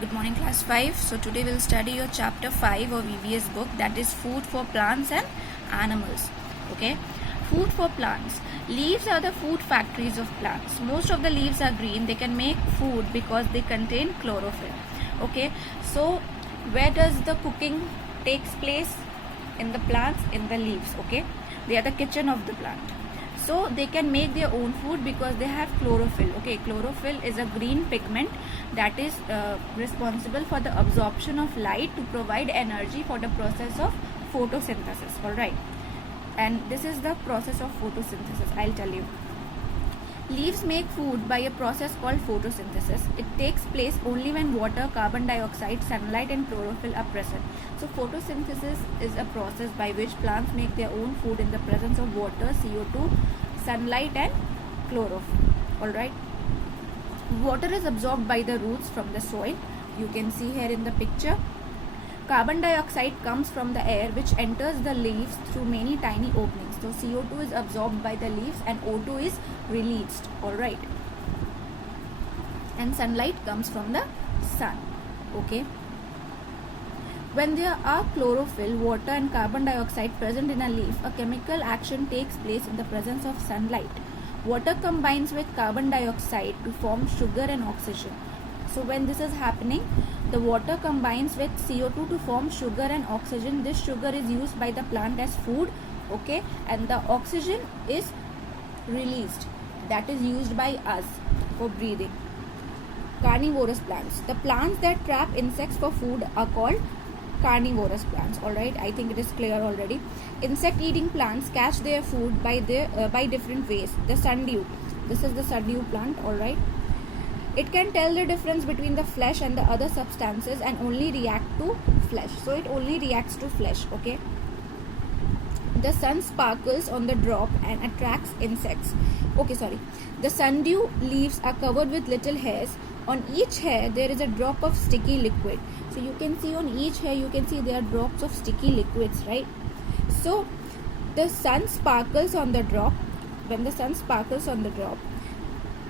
Good morning, class 5. So today we'll study your chapter 5 of EVS book, that is food for plants and animals. Okay, food for plants. Leaves are the food factories of plants. Most of the leaves are green. They can make food because they contain chlorophyll. Okay, so where does the cooking takes place? In the plants, in the leaves. Okay, they are the kitchen of the plant. So they can make their own food because they have chlorophyll. Okay, chlorophyll is a green pigment that is responsible for the absorption of light to provide energy for the process of photosynthesis. All right, and this is the process of photosynthesis. I'll tell you. Leaves make food by a process called photosynthesis. It takes place only when water, carbon dioxide, sunlight and chlorophyll are present. So photosynthesis is a process by which plants make their own food in the presence of water, CO2, sunlight and chlorophyll. Alright. Water is absorbed by the roots from the soil. You can see here in the picture. Carbon dioxide comes from the air which enters the leaves through many tiny openings. So CO2 is absorbed by the leaves and O2 is released. Alright. And sunlight comes from the sun. Okay. When there are chlorophyll, water and carbon dioxide present in a leaf, a chemical action takes place in the presence of sunlight. Water combines with carbon dioxide to form sugar and oxygen. So when this is happening, the water combines with CO2 to form sugar and oxygen. This sugar is used by the plant as food, okay, and the oxygen is released, that is used by us for breathing. Carnivorous plants. The plants that trap insects for food are called carnivorous plants. Alright, I think it is clear already. Insect eating plants catch their food by different ways. The sundew. This is the sundew plant. Alright. It can tell the difference between the flesh and the other substances and only react to flesh. So it only reacts to flesh. Okay. The sun sparkles on the drop and attracts insects. Okay, sorry. The sundew leaves are covered with little hairs. On each hair there is a drop of sticky liquid. So you can see on each hair, you can see there are drops of sticky liquids, right? So the sun sparkles on the drop. When the sun sparkles on the drop,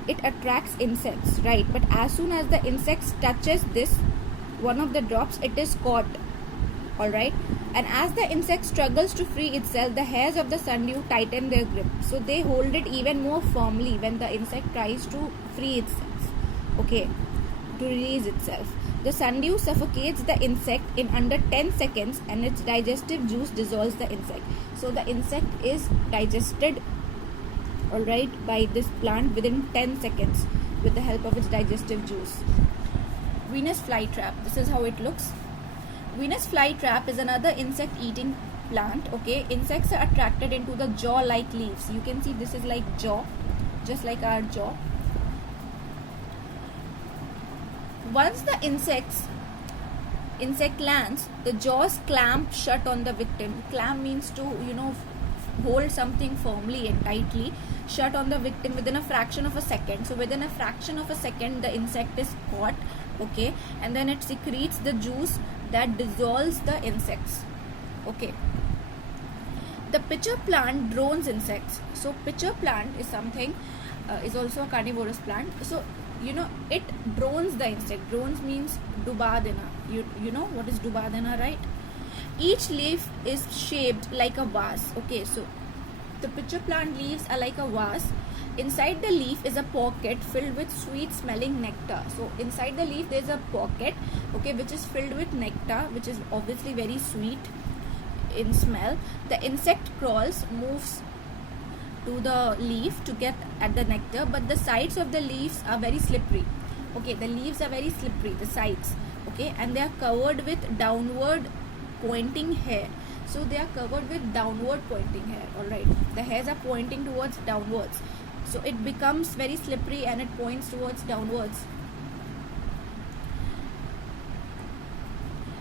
it attracts insects, right? But as soon as the insect touches this one of the drops, it is caught. Alright, and as the insect struggles to free itself, the hairs of the sundew tighten their grip, so they hold it even more firmly when the insect tries to free itself, okay, to release itself. The sundew suffocates the insect in under 10 seconds and its digestive juice dissolves the insect. So the insect is digested, alright, by this plant within 10 seconds with the help of its digestive juice. Venus flytrap. This is how it looks. Venus flytrap is another insect eating plant. Okay, insects are attracted into the jaw like leaves. You can see this is like jaw, just like our jaw. Once the insect lands, the jaws clamp shut on the victim. Clamp means to, hold something firmly and tightly shut on the victim within a fraction of a second. So within a fraction of a second the insect is caught, okay, and then it secretes the juice that dissolves the insects. Okay. The pitcher plant drones insects. So pitcher plant is something is also a carnivorous plant. So it drones the insect. Drones means duba dena. You know what is duba dena, right? Each leaf is shaped like a vase. Okay, so the pitcher plant leaves are like a vase. Inside the leaf is a pocket filled with sweet smelling nectar. So inside the leaf there is a pocket, okay, which is filled with nectar, which is obviously very sweet in smell. The insect crawls, moves to the leaf to get at the nectar, but the sides of the leaves are very slippery. Okay, the leaves are very slippery, the sides, okay, and they are covered with downward pointing hair. So they are covered with downward pointing hair. Alright, the hairs are pointing towards downwards, so it becomes very slippery and it points towards downwards.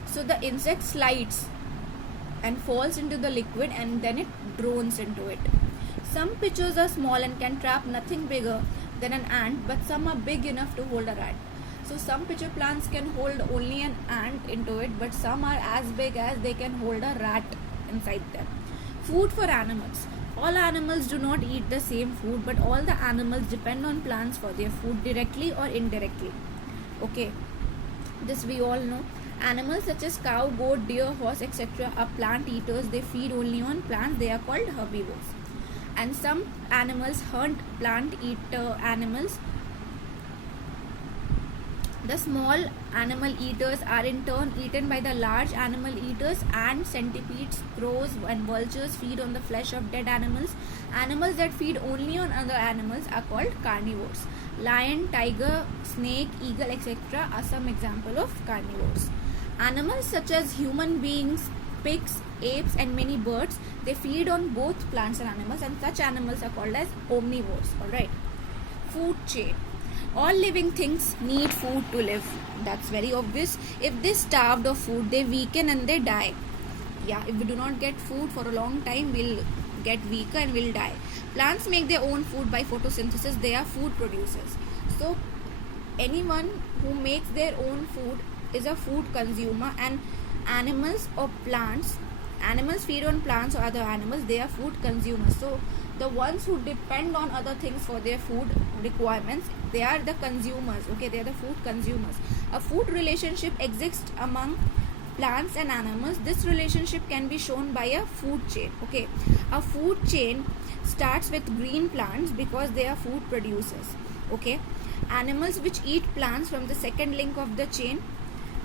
So the insect slides and falls into the liquid and then it drones into it. Some pitchers are small and can trap nothing bigger than an ant, but some are big enough to hold a rat. So some pitcher plants can hold only an ant into it, but some are as big as they can hold a rat inside them. Food for animals. All animals do not eat the same food, but all the animals depend on plants for their food directly or indirectly. Okay. This we all know. Animals such as cow, goat, deer, horse, etc. are plant eaters. They feed only on plants. They are called herbivores. And some animals hunt plant eater animals. The small animal eaters are in turn eaten by the large animal eaters. Ants, centipedes, crows and vultures feed on the flesh of dead animals. Animals that feed only on other animals are called carnivores. Lion, tiger, snake, eagle, etc. are some examples of carnivores. Animals such as human beings, pigs, apes and many birds, they feed on both plants and animals, and such animals are called as omnivores. Alright. Food chain. All living things need food to live. That's very obvious. If they starved of food, they weaken and they die. Yeah, if we do not get food for a long time, we'll get weaker and we'll die. Plants make their own food by photosynthesis. They are food producers. So anyone who makes their own food is a food consumer, and animals or plants, animals feed on plants or other animals, they are food consumers. So the ones who depend on other things for their food requirements, they are the consumers. Okay, they are the food consumers. A food relationship exists among plants and animals. This relationship can be shown by a food chain. Okay, a food chain starts with green plants because they are food producers. Okay, animals which eat plants from the second link of the chain.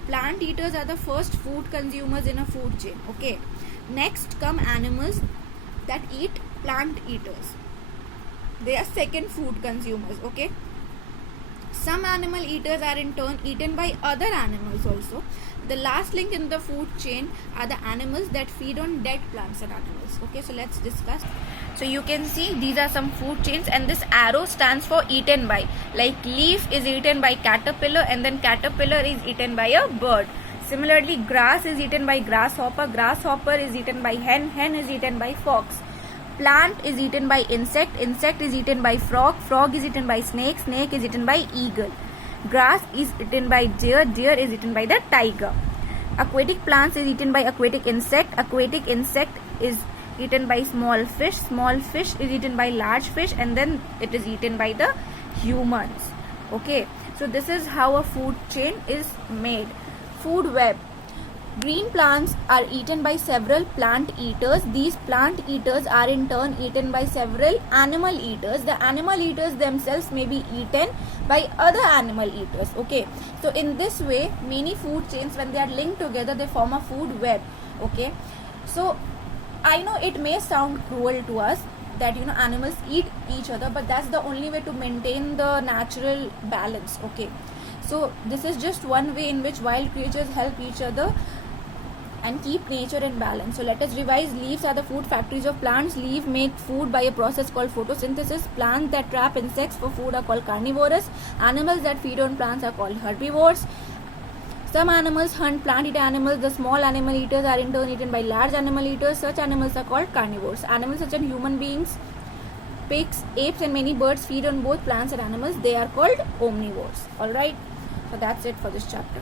Plant eaters are the first food consumers in a food chain. Okay, next come animals that eat plant eaters. They are second food consumers. Okay, some animal eaters are in turn eaten by other animals also. The last link in the food chain are the animals that feed on dead plants and animals. Okay, so let's discuss. So you can see these are some food chains, and this arrow stands for eaten by. Like leaf is eaten by caterpillar, and then caterpillar is eaten by a bird. Similarly, grass is eaten by grasshopper, grasshopper is eaten by hen, hen is eaten by fox. Plant is eaten by insect, insect is eaten by frog, frog is eaten by snake, snake is eaten by eagle. Grass is eaten by deer, deer is eaten by the tiger. Aquatic plants is eaten by aquatic insect is eaten by small fish is eaten by large fish, and then it is eaten by the humans. Okay, so this is how a food chain is made. Food web. Green plants are eaten by several plant eaters. These plant eaters are in turn eaten by several animal eaters. The animal eaters themselves may be eaten by other animal eaters. Okay, so in this way, many food chains, when they are linked together, they form a food web. Okay, so I know it may sound cruel to us that animals eat each other, but that's the only way to maintain the natural balance. Okay, so this is just one way in which wild creatures help each other and keep nature in balance. So let us revise. Leaves are the food factories of plants. Leaf make food by a process called photosynthesis. Plants that trap insects for food are called carnivores. Animals that feed on plants are called herbivores. Some animals hunt plant-eater animals. The small animal eaters are in turn eaten by large animal eaters. Such animals are called carnivores. Animals such as human beings, pigs, apes and many birds feed on both plants and animals. They are called omnivores. Alright, so that's it for this chapter.